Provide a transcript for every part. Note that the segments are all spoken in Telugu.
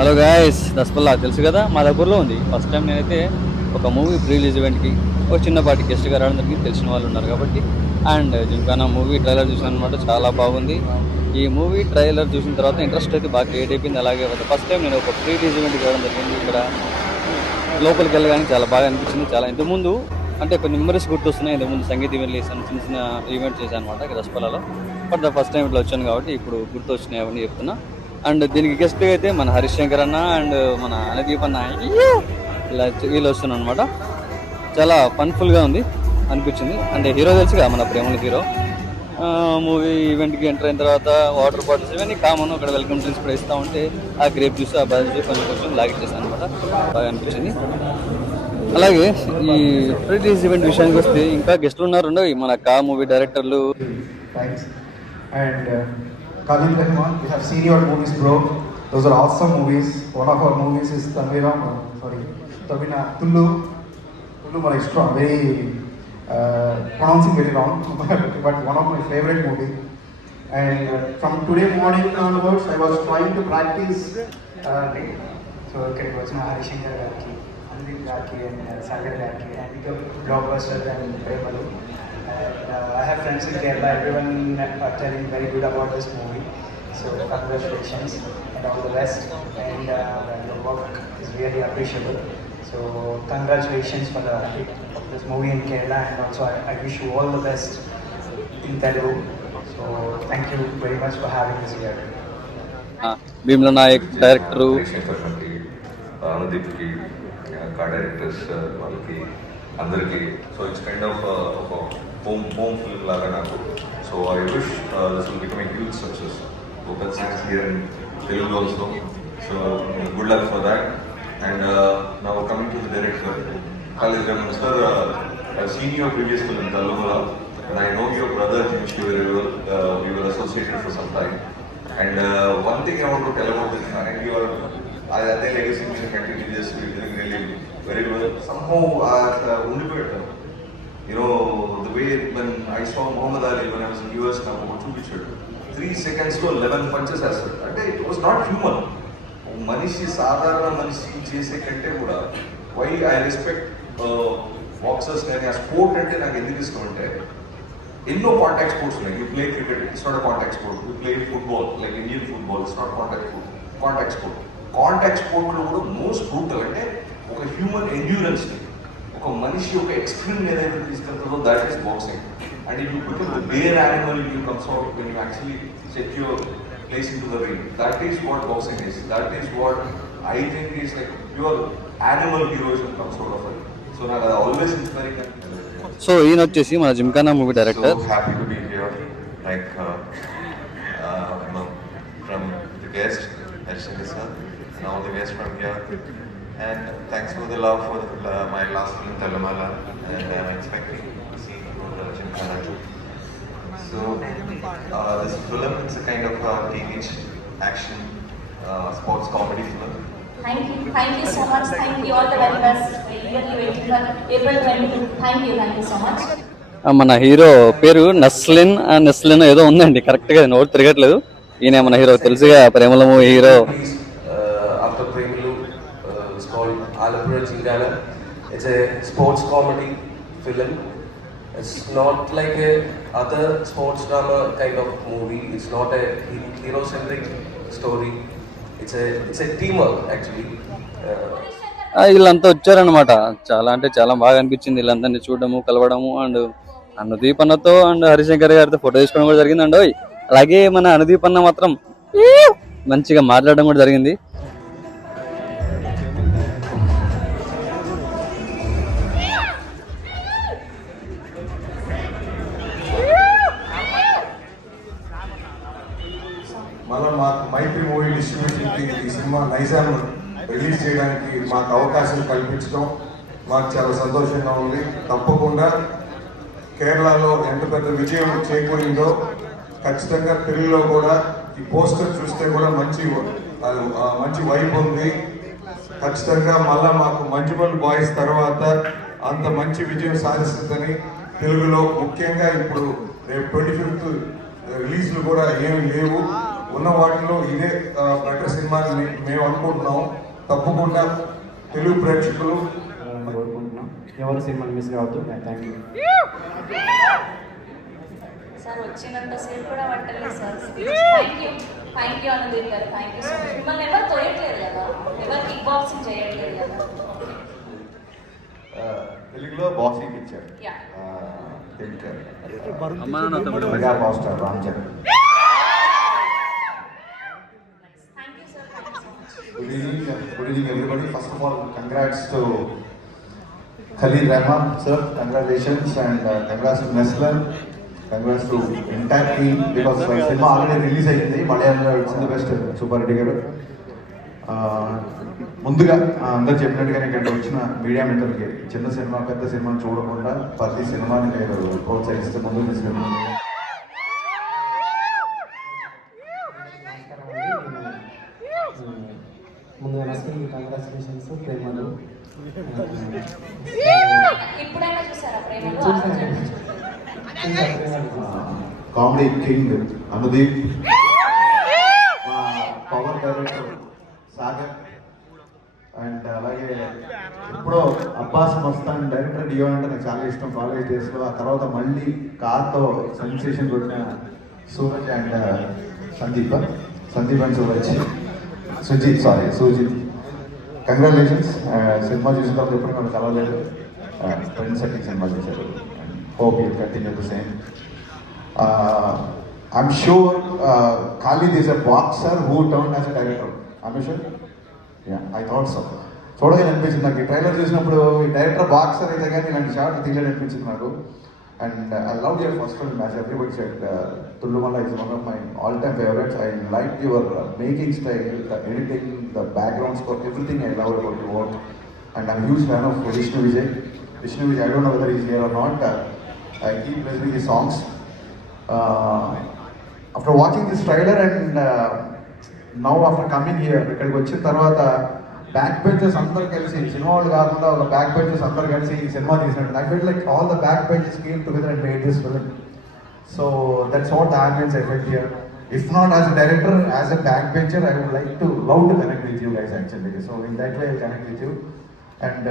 హలో గాయస్, దస్పల్లా తెలుసు కదా, మా దగ్గరలో ఉంది. ఫస్ట్ టైం నేనైతే ఒక మూవీ ప్రీ రిలీజ్ ఈవెంట్కి ఒక చిన్నపాటి గెస్ట్గా రావడం జరిగింది. తెలిసిన వాళ్ళు ఉన్నారు కాబట్టి. అండ్ జింకానా మూవీ ట్రైలర్ చూసాను అనమాట, చాలా బాగుంది. ఈ మూవీ ట్రైలర్ చూసిన తర్వాత ఇంట్రెస్ట్ అయితే బాగా క్రియేట్ అయిపోయింది. అలాగే ఫస్ట్ టైం నేను ఒక ప్రీ రిలీజ్ ఈవెంట్కి రావడం జరిగింది. ఇక్కడ లోపలికి వెళ్ళగానే చాలా బాగా అనిపించింది. చాలా ఇంతకుముందు అంటే కొన్ని మెమరీస్ గుర్తొస్తున్నాయి. ఇంతకుముందు సంగీత ఈవెంట్లు చేశాను, చిన్న చిన్న ఈవెంట్స్ చేశాను అనమాట ఇక్కడ దస్పల్లాలో. బట్ ఫస్ట్ టైం ఇట్లా వచ్చాను కాబట్టి ఇప్పుడు గుర్తు వచ్చినాయి అవన్నీ చెప్తున్నా. అండ్ దీనికి గెస్ట్ అయితే మన హరీష్ శంకర్ అన్న అండ్ మన అనదీప్ అన్న ఇలా వీళ్ళు వస్తున్నాను అనమాట. చాలా ఫన్ఫుల్గా ఉంది అనిపించింది. అంటే హీరో తెలుసుగా, మన ప్రేమల హీరో. మూవీ ఈవెంట్కి ఎంటర్ అయిన తర్వాత వాటర్ బాటిల్స్ ఇవన్నీ కామన్. అక్కడ వెల్కమ్ డ్రింక్స్ కూడా ఇస్తూ ఉంటే ఆ గ్రేప్ జ్యూస్ ఆ బాదం జ్యూస్ కొంచెం లాగిచ్చేసాను అనమాట. బాగా అనిపించింది. అలాగే ఈ ప్రీ రిలీజ్ ఈవెంట్ విషయానికి వస్తే ఇంకా గెస్ట్లు ఉన్నారు మన కా మూవీ డైరెక్టర్లు. And Khalil Rahman, we have seen your movies, bro. Those are awesome movies. One of our movies is Tamina Tullu. Tullu my strong, very pronouncing very wrong, but one of my favorite movies. And from today morning onwards, I was trying to practice. So okay, was na Harish Shankar Garki, Anil Garki, and Sagar Garki, and become blockbuster than Premalu. I have friends in Kerala, everyone are telling very good about this movie. So congratulations and all the best. And your work is really appreciable. So congratulations for the hit of this movie in Kerala, and also I wish you all the best in Telugu. So thank you very much for having us here. Bheemla Nayak director, అనుదీప్కి కా-డైరెక్టర్స్ వాళ్ళకి అందరికీ. సో ఇట్స్ కైండ్ ఆఫ్ ఒక home film laga naku. So I wish this will become a huge success. Open scenes here in Telugu also. So good luck for that. And now coming to the director, Khalil Rahman sir, I've seen your previous film Tallumala, and I know your brother Jimshi very well. We were associated for some time. And one thing I want to tell about this, and your other legacy will continue. Just doing really very well. Somehow undividual. You know, the way when I saw Muhammad Ali when I was in US, now what to be sure 3 seconds to 11 punches as well. And it was not human. Manishi sadharana manishi chese kante kuda why I respect boxers and a sport ante నాకు ఎందుకు ఇష్టం అంటే ఎన్నో కాంటాక్ట్ స్పోర్ట్స్ ఉన్నాయి. You play cricket, it's not a contact sport. You play football, like Indian football, it's not contact sport. Contact sport లో కూడా మోస్ట్ బ్రూటల్ అంటే ఒక హ్యూమన్ ఎండ్యూరెన్స్ ని, ఒక మనిషి ఒక ఎక్స్ట్రీమ్ ఏదైతే తీసుకెళ్తుందో that is boxing. And you become the bare animal you comes out when you actually set your place into the ring. That is what boxing is. That is what I think is like your animal heroism comes out of it. So నాకు అది ఆల్వేస్ ఇన్స్పైరింగ్. సో ఈయన వచ్చేసి మన gymkhana movie director. Happy to be here like from the guest Harish Shankar sir and all the guest from here. And thanks for the love for my last film Tallumala, and I'm expecting to see the Gymkhana too. So this film is a kind of teenage action sports comedy film. Thank you so much. Thank you all the very best. Eagerly waiting for April 22. Thank you so much. మన హీరో పేరు నెస్లిన్ ఏదో ఉందండి, కరెక్ట్గా నోట్ తిరగట్లేదు. ఈయన మన హీరో తెలుసుగా, ప్రేమల movie hero. Alapura Chingana. It's a sports comedy film. It's not like a other sports drama kind of movie. It's not a hero-centric story. It's a teamwork actually. వీళ్ళంతా వచ్చారనమాట. చాలా అంటే చాలా బాగా అనిపించింది వీళ్ళందరినీ చూడడము, కలవడము. అండ్ అనుదీప్ అన్నతో అండ్ హరిశంకర్ గారితో ఫోటో తీసుకోవడం కూడా జరిగిందండి. అలాగే మన అనుదీప్ అన్న మాత్రం మంచిగా మాట్లాడడం కూడా జరిగింది. మనం మాకు మైత్రి మూవీ డిస్ట్రిబ్యూషన్కి ఈ సినిమా నైజాం రిలీజ్ చేయడానికి మాకు అవకాశం కల్పించడం మాకు చాలా సంతోషంగా ఉంది. తప్పకుండా కేరళలో ఎంత పెద్ద విజయం చేకూరిందో ఖచ్చితంగా తెలుగులో కూడా ఈ పోస్టర్ చూస్తే కూడా మంచి వైబ్ ఉంది. ఖచ్చితంగా మళ్ళా మాకు మంజుమల్ బాయ్స్ తర్వాత అంత మంచి విజయం సాధిస్తుందని తెలుగులో, ముఖ్యంగా ఇప్పుడు రేపు 25th రిలీజ్లు కూడా ఏమి లేవు. ఉన్న వాటిలో ఇదే బెటర్ సినిమా అని మేము అనుకుంటున్నాం. తప్పకుండా తెలుగు ప్రేక్షకులు కోరుకుంటున్నాం. ఎవరు సినిమాని మిస్ కావద్దు. Thank you sir. వచ్చినంత సేపు కూడా పట్టలేదు సార్. థ్యాంక్ యూ అనుదీప్ గారు. Thank you so much. మిమ్మల్ని ఎవరు తోయట్లేదు కదా, ఎవరు కిక్ బాక్సింగ్ చేయట్లేదు కదా. తెలుగులో బాక్సింగ్ ఇచ్చారు yeah. Mega power star Ram Charan. Thank you sir. Thank you so much. Good evening everybody. First of all, congrats to Khalil Rahman sir, congratulations, and congrats to Nestle, congrats to entire team because cinema already release అయ్యింది మలయాళంలో. It's the best super Reddy గారు. ముందుగా అందరు చెప్పినట్టుగా ఇక్కడ వచ్చిన మీడియా మిత్రులకి చిన్న సినిమా పెద్ద సినిమాని చూడకుండా ప్రతి సినిమాని మీరు ప్రోత్సహిస్తే ముందుకు తీసుకెళ్ళి ముందుగా నమస్తే, కంగ్రాచులేషన్స్ ప్రేమలు. ఇప్పుడైనా చూసారా ప్రేమలు? Comedy king Anudeep, power director Sagar, and అలాగే ఇప్పుడు అబ్బాస్ మస్తాన్ డైరెక్టర్ డియో అంటే నాకు చాలా ఇష్టం కాలేజ్ డేస్లో. ఆ తర్వాత మళ్ళీ కార్తో సెన్సేషన్ కొట్టిన Suraj and Sandeep and Sujith. Congratulations. సినిమా చూసిన తర్వాత ఎప్పుడు మనకు కలవలేదు. ఫ్రెండ్స్ సెట్టింగ్ సినిమా చూశారు. Hope you continue to same. I'm sure Khalid is a boxer who turned as a director. I'm sure. Yeah, I thought so. చూడగా అనిపించింది నాకు. ఈ ట్రైలర్ చూసినప్పుడు ఈ డైరెక్టర్ బాక్సర్ అయితే కానీ ఇలాంటి షాట్ తీయలేదు అనిపించింది నాకు. And I love your first film as everybody said. Thallumaala is one of my all-time favorites. I liked your making style, the editing, the background score, everything I loved about your work. And I'm a huge fan of Vishnu Vijay. I don't know whether he's here or not. I keep listening his songs. After watching this trailer and now after coming here, ఇక్కడికి వచ్చిన తర్వాత బ్యాక్ బెంచెస్ అందరు కలిసి, సినిమా వాళ్ళు కాకుండా ఒక బ్యాక్ బెంచెస్ అందరు కలిసి ఈ సినిమా తీసినట్టు I felt like all the back benches came together and made this film. So that's what the ambience I felt here. If not as a director, as a backbencher, I would like to love to connect with you guys actually. So in that way I'll connect with you. And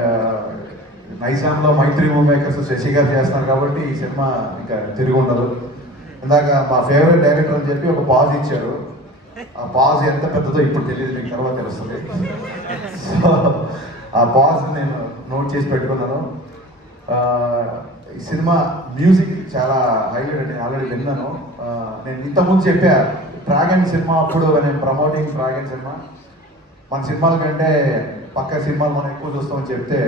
నైజాంలో మైత్రి మూవీ మేకర్స్ శశి గారు చేస్తున్నారు కాబట్టి ఈ సినిమా ఇంకా తిరిగి ఉండదు. ఇందాక మా ఫేవరెట్ డైరెక్టర్ అని చెప్పి ఒక పాజ్ ఇచ్చారు. ఆ పాజ్ ఎంత పెద్దదో ఇప్పుడు తెలియదు, మీకు తర్వాత తెలుస్తుంది. సో ఆ పాజ్ నేను నోట్ చేసి పెట్టుకున్నాను. ఈ సినిమా మ్యూజిక్ చాలా హైలైట్ అని ఆల్రెడీ విన్నాను. నేను ఇంతకుముందు చెప్పా డ్రాగన్ సినిమా అప్పుడు నేను ప్రమోటింగ్ డ్రాగన్ సినిమా, మన సినిమాల కంటే పక్క సినిమాలు మనం ఎక్కువ చూస్తామని చెప్తే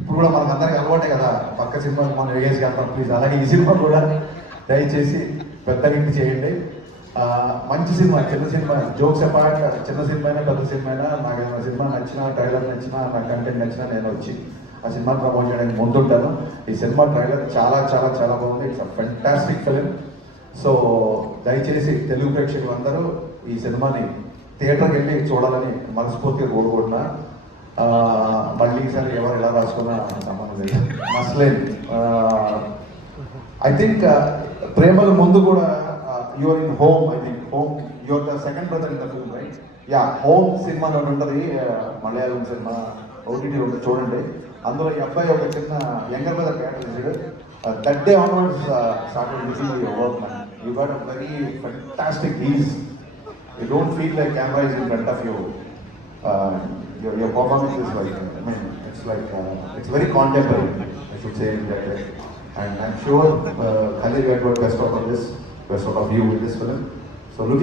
ఇప్పుడు కూడా మనకు అందరికి అలవాటే కదా పక్క సినిమాలు మనం వేగేసి వెళ్తాం. ప్లీజ్ అలాగే ఈ సినిమా కూడా దయచేసి పెద్దగా ఇంటి చేయండి. మంచి సినిమా, చిన్న సినిమా, జోక్స్ అపార్ట్, చిన్న సినిమా అయినా పెద్ద సినిమా అయినా నాకు ఆ సినిమా నచ్చినా, ట్రైలర్ నచ్చినా, నా కంటెంట్ నచ్చినా నేను వచ్చి ఆ సినిమా ప్రమోట్ చేయడానికి ముందుంటాను. ఈ సినిమా ట్రైలర్ చాలా చాలా చాలా బాగుంది. It's a fantastic film. So దయచేసి తెలుగు ప్రేక్షకులు అందరూ ఈ సినిమాని థియేటర్కి వెళ్ళి చూడాలని మనస్ఫూర్తిగా కోరుకుంటున్నా. మళ్ళీ ఈసారి ఎవరు ఎలా రాసుకున్నా సంబంధం లేదు, నచ్చలేదు. ఐ థింక్ ప్రేమల ముందు కూడా your in home. I think home your the second brother in the film, right? Yeah, home సినిమాలో ఉంటుంది, మలయాళం సినిమా ఓటీటీ ఉంటుంది, చూడండి. అందులో ఈ అబ్బాయి ఒక చిన్న యంగర్ బ్రదర్ క్యారెక్టర్ చేశాడు. That day onwards started viewing your work, man. You got a very fantastic is. You don't feel like camera is in front of you. Your performance is like, I mean, it's like, it's very contemporary, I should say in that way. And I'm sure Khalid got best out of this, best out of you in this film. So looking